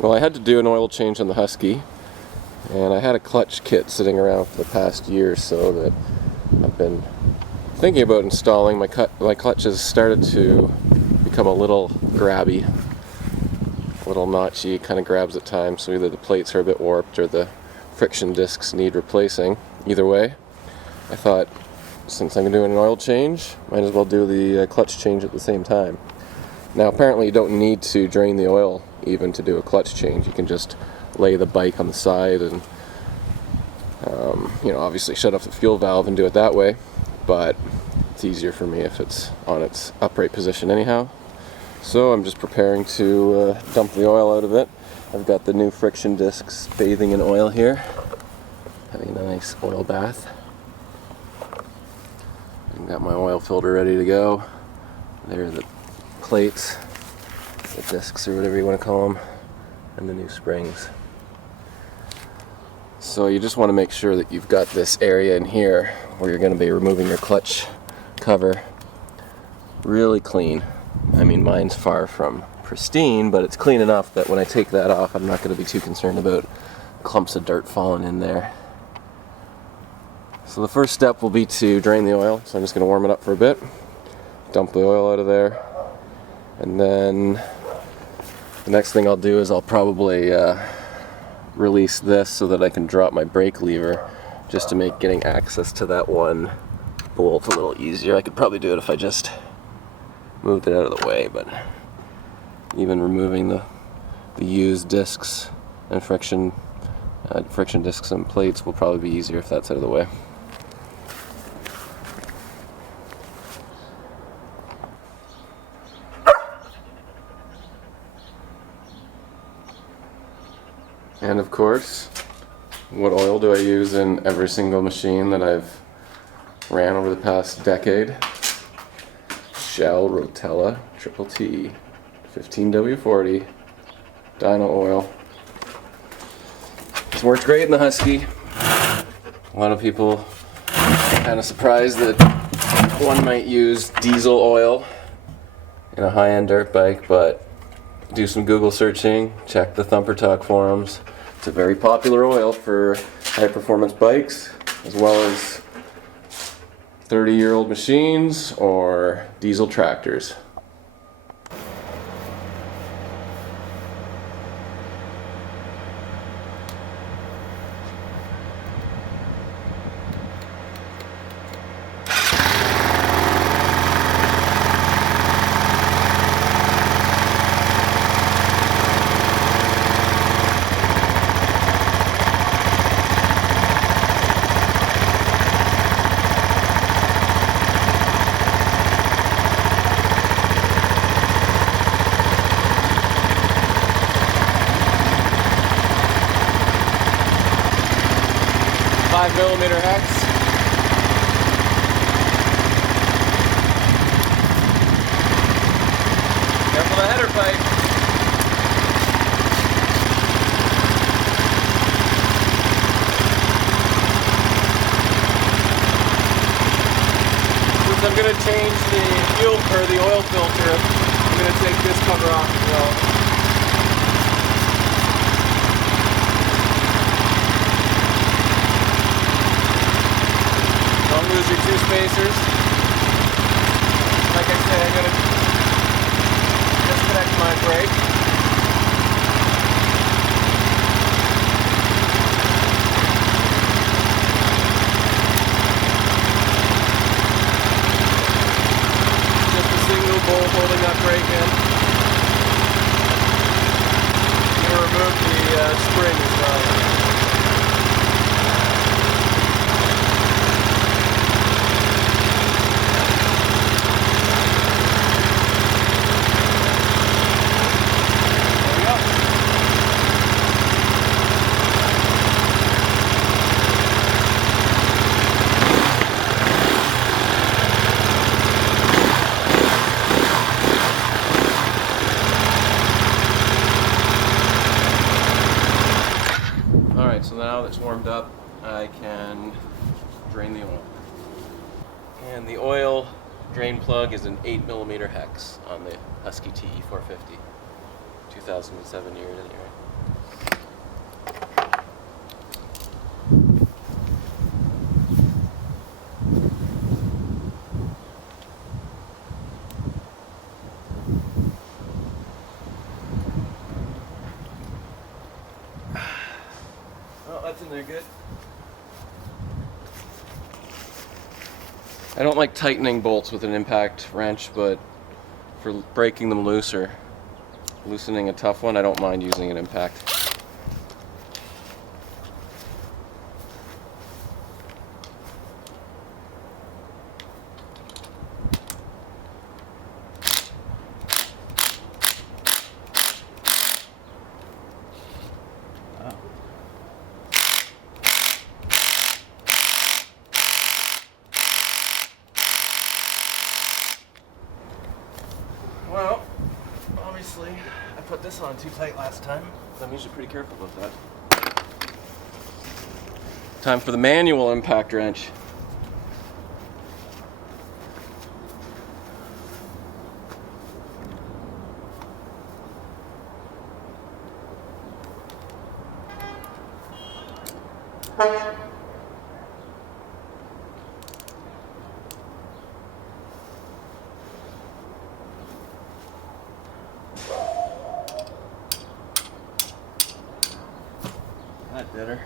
Well, I had to do an oil change on the Husky, and I had a clutch kit sitting around for the past year or so that I've been thinking about installing. My clutch has started to become a little grabby, a little notchy, it kind of grabs at times, so either the plates are a bit warped or the friction discs need replacing. Either way, I thought, since I'm doing an oil change, might as well do the clutch change at the same time. Now apparently you don't need to drain the oil even to do a clutch change. You can just lay the bike on the side and obviously shut off the fuel valve and do it that way, but it's easier for me if it's on its upright position anyhow. So I'm just preparing to dump the oil out of it. I've got the new friction discs bathing in oil here, having a nice oil bath. I've got my oil filter ready to go. There are the plates, the discs or whatever you want to call them, and the new springs. So you just want to make sure that you've got this area in here where you're going to be removing your clutch cover really clean. I mean, mine's far from pristine, but it's clean enough that when I take that off, I'm not going to be too concerned about clumps of dirt falling in there. So the first step will be to drain the oil, so I'm just going to warm it up for a bit, dump the oil out of there, and then the next thing I'll do is I'll probably release this so that I can drop my brake lever, just to make getting access to that one bolt a little easier. I could probably do it if I just moved it out of the way, but even removing the used discs and friction discs and plates will probably be easier if that's out of the way. And of course, what oil do I use in every single machine that I've ran over the past decade? Shell Rotella Triple T 15W40 dyno oil. It's worked great in the Husky. A lot of people are kind of surprised that one might use diesel oil in a high-end dirt bike, but do some Google searching, check the Thumper Talk forums. It's a very popular oil for high-performance bikes, as well as 30-year-old machines or diesel tractors. Millimeter hex. Careful the header pipe. Since I'm going to change the fuel or the oil filter, I'm going to take this cover off as well. Don't lose your two spacers. Like I said, I'm going to disconnect my brake. Just a single bolt holding that brake in. I'm going to remove the spring as well. So now that's warmed up, I can drain the oil. And the oil drain plug is an 8mm hex on the Husky TE450. 2007 year anyway. they're good. I don't like tightening bolts with an impact wrench, but for breaking them loose or loosening a tough one, I don't mind using an impact. Well, obviously, I put this on too tight last time. I'm usually pretty careful about that. Time for the manual impact wrench. That did her.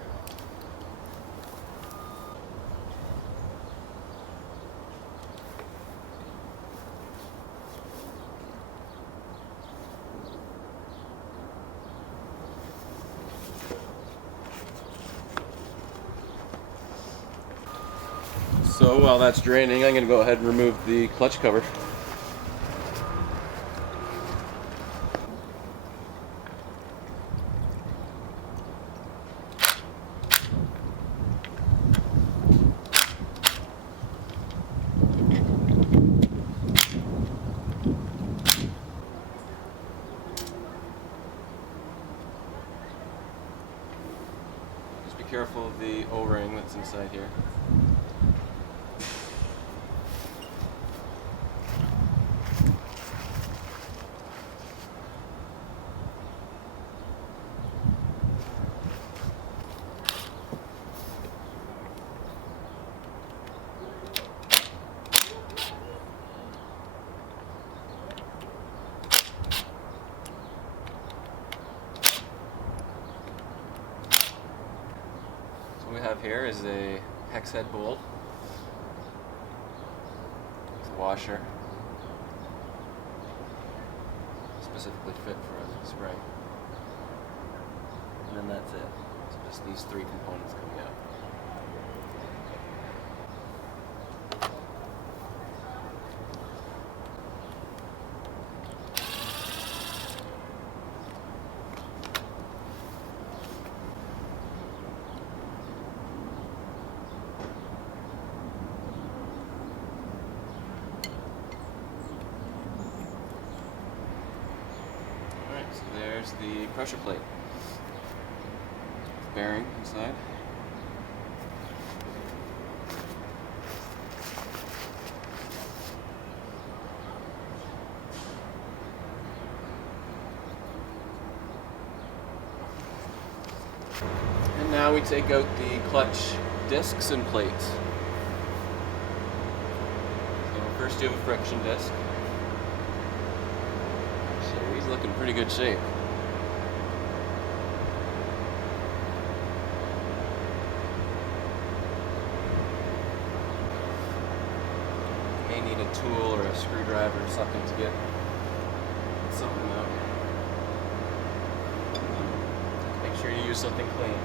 So while that's draining, I'm going to go ahead and remove the clutch cover. Just be careful of the O-ring that's inside here. What we have here is a hex head bolt. It's a washer, specifically fit for a spring. And then that's it. So just these three components coming out. So there's the pressure plate, bearing inside. And now we take out the clutch discs and plates. So first you have a friction disc. He's looking pretty good shape. May need a tool or a screwdriver or something to get something out. Make sure you use something clean.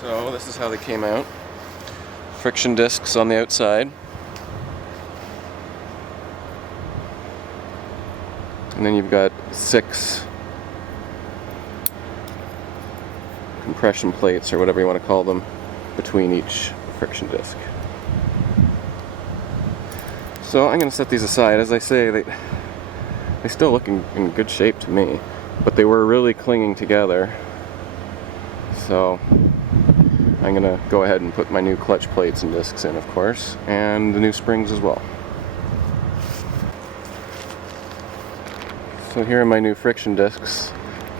So this is how they came out. Friction discs on the outside. And then you've got 6 compression plates, or whatever you want to call them, between each friction disc. So I'm going to set these aside. As I say, they still look in good shape to me, but they were really clinging together. So I'm going to go ahead and put my new clutch plates and discs in, of course, and the new springs as well. So here are my new friction discs.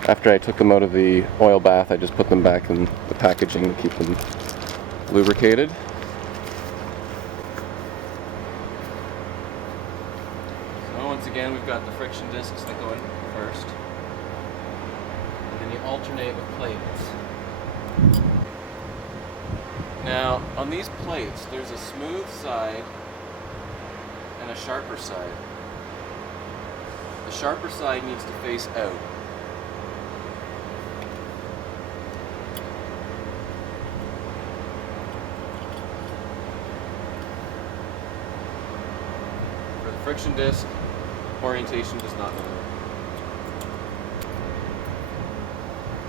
After I took them out of the oil bath, I just put them back in the packaging to keep them lubricated. So once again, we've got the friction discs that go in first. And then you alternate with plates. Now, on these plates, there's a smooth side and a sharper side. The sharper side needs to face out. For the friction disc, orientation does not matter.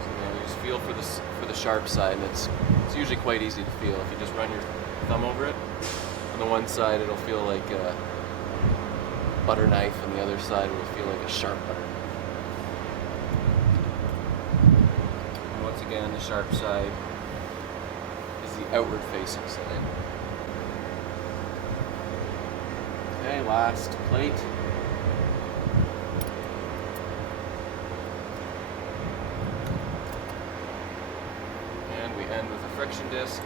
So now you just feel for the sharp side, and it's usually quite easy to feel. If you just run your thumb over it, on the one side it'll feel like a butter knife, and the other side will feel like a sharp butter knife. And once again, the sharp side is the outward facing side. Okay, last plate. And we end with a friction disc.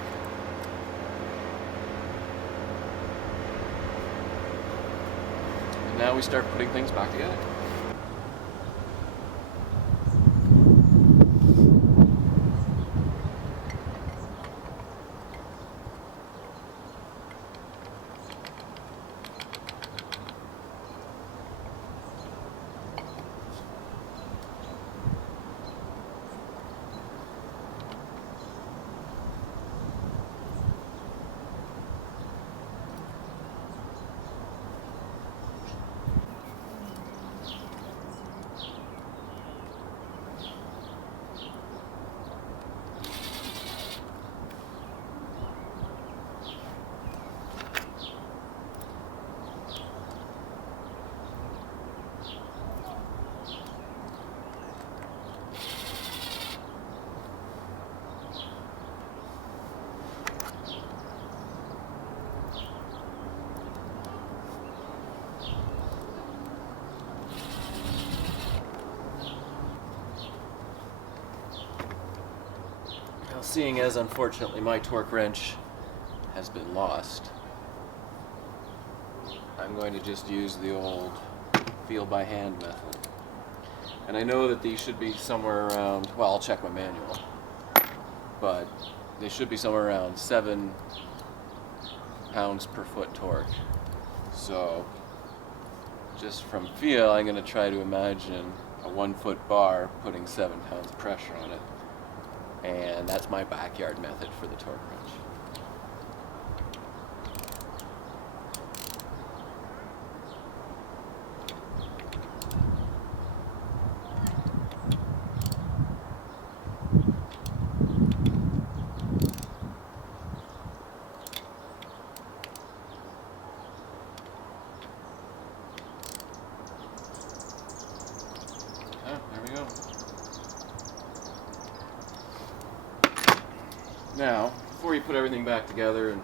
And now we start putting things back together. Seeing as unfortunately my torque wrench has been lost, I'm going to just use the old feel by hand method. And I know that these should be somewhere around, well, I'll check my manual, but they should be somewhere around 7 pounds per foot torque. So just from feel, I'm going to try to imagine a 1 foot bar putting 7 pounds of pressure on it. And that's my backyard method for the torque wrench. Oh, there we go. Now, before you put everything back together and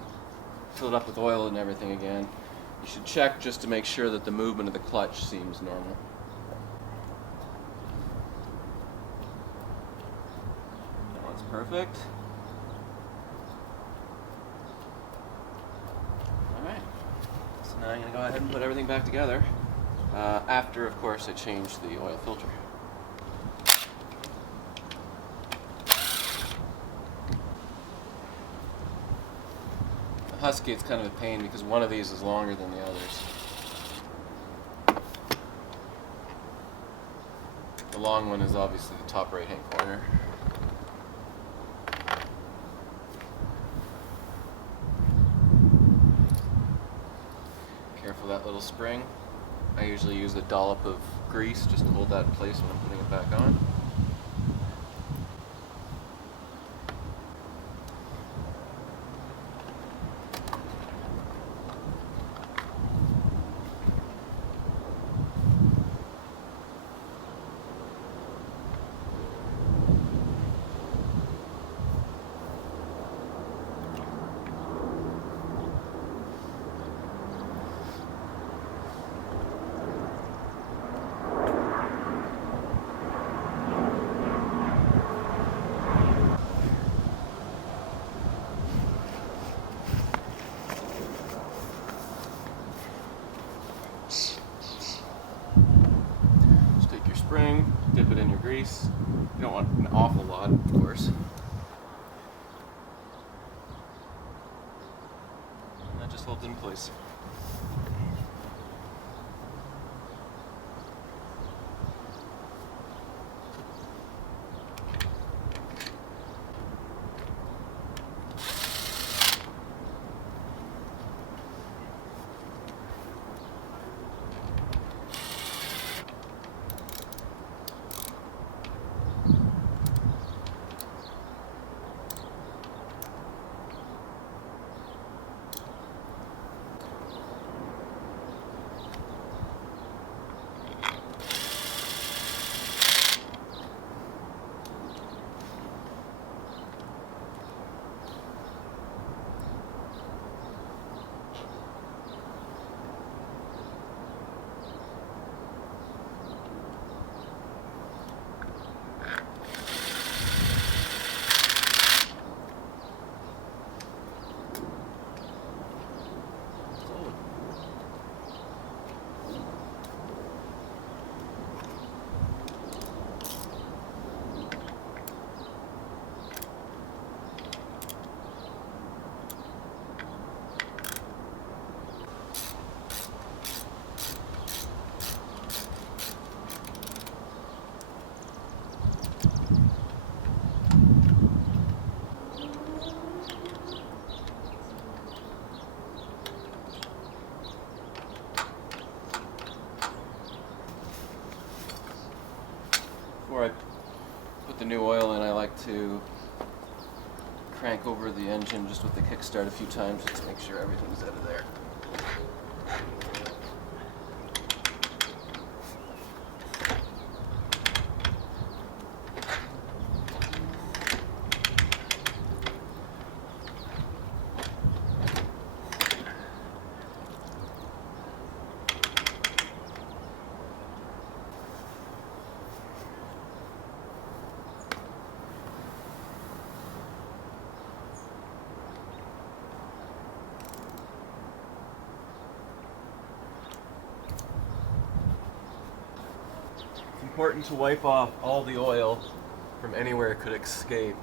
fill it up with oil and everything again, you should check just to make sure that the movement of the clutch seems normal. That one's perfect. Alright, so now I'm going to go ahead and put everything back together. After, of course, I change the oil filter. Husky, it's kind of a pain because one of these is longer than the others. The long one is obviously the top right hand corner. Careful of that little spring. I usually use a dollop of grease just to hold that in place when I'm putting it back on. of grease. You don't want an awful lot, of course. And that just holds it in place. Before I put the new oil in, I like to crank over the engine just with the kickstart a few times just to make sure everything's out of there. Important to wipe off all the oil from anywhere it could escape.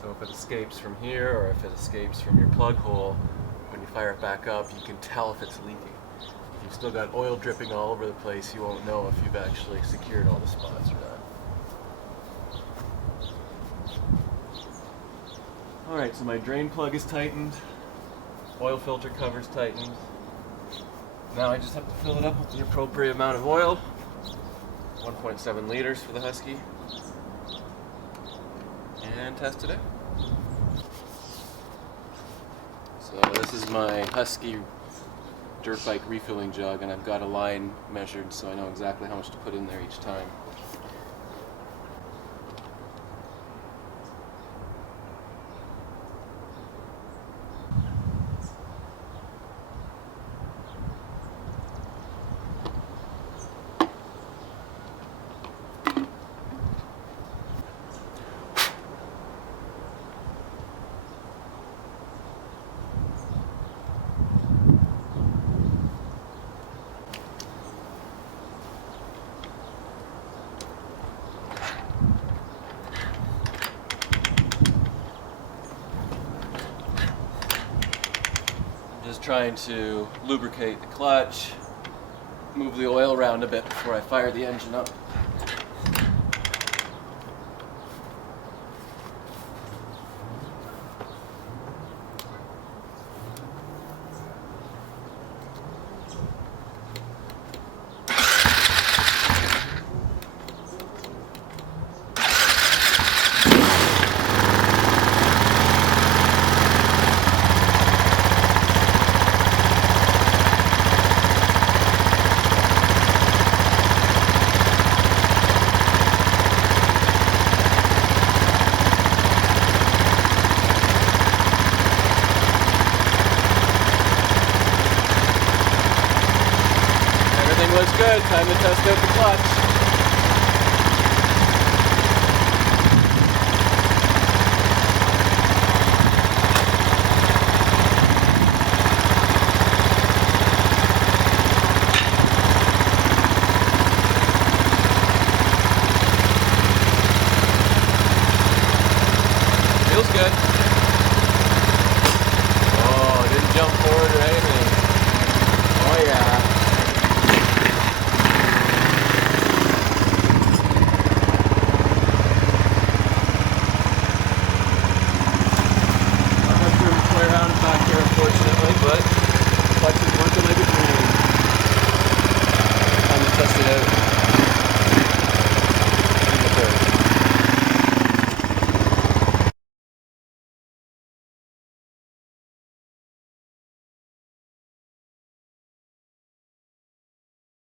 So if it escapes from here or if it escapes from your plug hole, when you fire it back up, you can tell if it's leaking. If you've still got oil dripping all over the place, you won't know if you've actually secured all the spots or not. Alright, so my drain plug is tightened, oil filter cover's tightened. Now I just have to fill it up with the appropriate amount of oil. 1.7 liters for the Husky, and test it out. So this is my Husky Dirtbike refilling jug, and I've got a line measured so I know exactly how much to put in there each time. Just trying to lubricate the clutch, move the oil around a bit before I fire the engine up. Looks good. Time to test out the clutch. good.